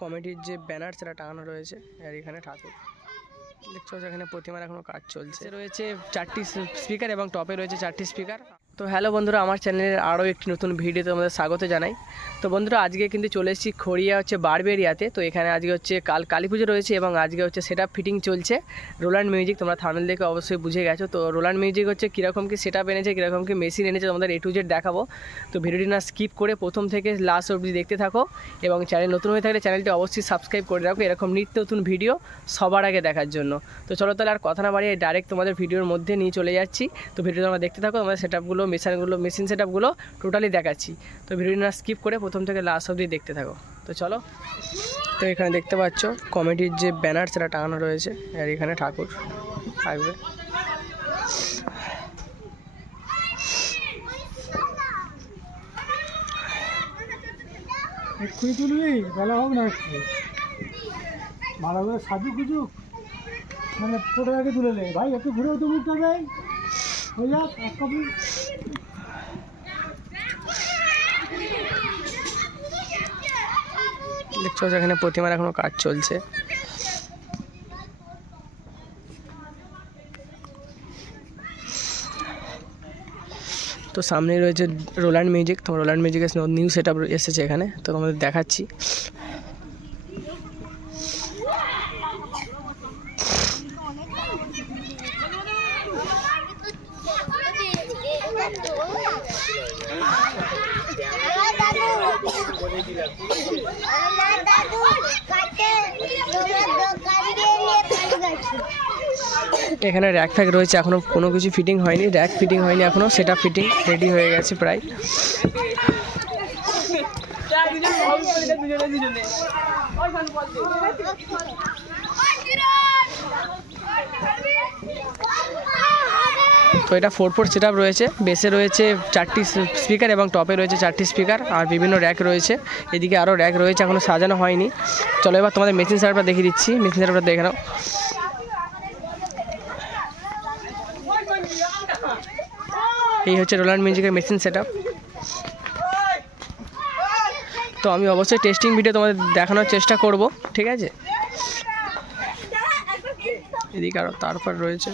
কমিটির যে ব্যানার সেটা টাঙানো রয়েছে, আর এখানে ঠাকুর দেখছো, এখানে প্রতিমার এখনো কাজ চলছে। রয়েছে 4টি স্পিকার এবং টপে রয়েছে 4টি স্পিকার। তো হ্যালো বন্ধুরা, আমার চ্যানেলের আরও একটি নতুন ভিডিওতে তোমাদের স্বাগত জানাই। তো বন্ধুরা, আজকে কিন্তু চলে এসেছি খড়িয়া বারবেরিয়াতে। তো এখানে আজকে কালী পুজো রয়েছে এবং আজকে সেট আপ ফিটিং চলছে। রোল্যান্ড মিউজিক, তোমরা থাম্বনেল দেখে অবশ্যই বুঝে গেছো। তো রোল্যান্ড মিউজিক কীরকম কি সেট আপ এনেছে, কীরকম কি মেশিন এনেছে, তোমাদের A to Z দেখাবো। তো ভিডিওটি না স্কিপ করে প্রথম থেকে লাস্ট অবধি দেখতে থাকো এবং চ্যানেল নতুন হয়ে থাকলে চ্যানেলটি অবশ্যই সাবস্ক্রাইব করে রাখো এরকম নিত্য নতুন ভিডিও সবার আগে দেখার জন্য। তো চলো তাহলে আর কথা না বাড়িয়ে ডাইরেক্ট তোমাদের ভিডিওর মধ্যে নিয়ে চলে যাচ্ছি। তো ভিডিওটা তোমরা দেখতে থাকো, তোমাদের সেট আপগুলো মেশিন সেট আপগুলো টোটালি দেখাচ্ছি। তো ভিডিওটি না স্কিপ করে প্রথম থেকে লাস্ট অবধি দেখতে থাকো। তো চলো। তো এখানে দেখতে পাচ্ছ কমিটির যে ব্যানার সেটা টাঙানো রয়েছে, আর এখানে ঠাকুর থাকবে। এক্ষুনি তুলবি, বেলা হোক না একটু ভালো করে সাজু খুঁজু, মানে ফটো আগে তুলে নে ভাই, একটু ঘুরেও তো মুখটা দেয় হয়ে যাক এক কপি। দেখছো এখানে প্রতিমার এখনো কাজ চলছে। তো সামনেই রয়েছে রোল্যান্ড মিউজিক। তো রোল্যান্ড মিউজিকের নিউ সেট আপ এসেছে এখানে, তো তোমাদের দেখাচ্ছি। এখানে র্যাক ফ্যাক রয়েছে, এখনো কোনো কিছু ফিটিং হয়নি, র্যাক ফিটিং হয়নি এখনো, সেটা ফিটিং রেডি হয়ে গেছে প্রায়। তো এটা 4/4 সেট আপ রয়েছে। বেসে রয়েছে 4টি স্পিকার এবং টপে রয়েছে 4টি স্পিকার, আর বিভিন্ন র্যাক রয়েছে। এদিকে আরও র্যাক রয়েছে, এখনো সাজানো হয়নি। চলো এবার তোমাদের মেশিন সেট আপটা দেখিয়ে দিচ্ছি। মেশিন সেট আপটা দেখে নাও। এই হচ্ছে রোল্যান্ড মিউজিকের মেশিন সেট আপ। তো আমি অবশ্যই টেস্টিং ভিডিও তোমাদের দেখানোর চেষ্টা করব, ঠিক আছে। এদিকে আরও তারপর রয়েছে।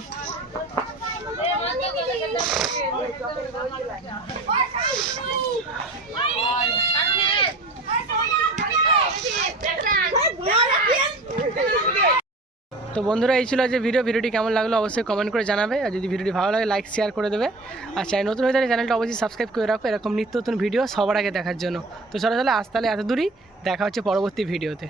তো বন্ধুরা, এই ছিল যে ভিডিওটি কেমন লাগলো অবশ্যই কমেন্ট করে জানাবে। আর যদি ভিডিওটি ভালো লাগে লাইক শেয়ার করে দেবে। আর চ্যানেল নতুন হয়ে থাকলে চ্যানেলটা অবশ্যই সাবস্ক্রাইব করে রাখো এরকম নিত্য নতুন ভিডিও সবার আগে দেখার জন্য। তো চলো আজ তাহলে এত দূরই, দেখা হচ্ছে পরবর্তী ভিডিওতে।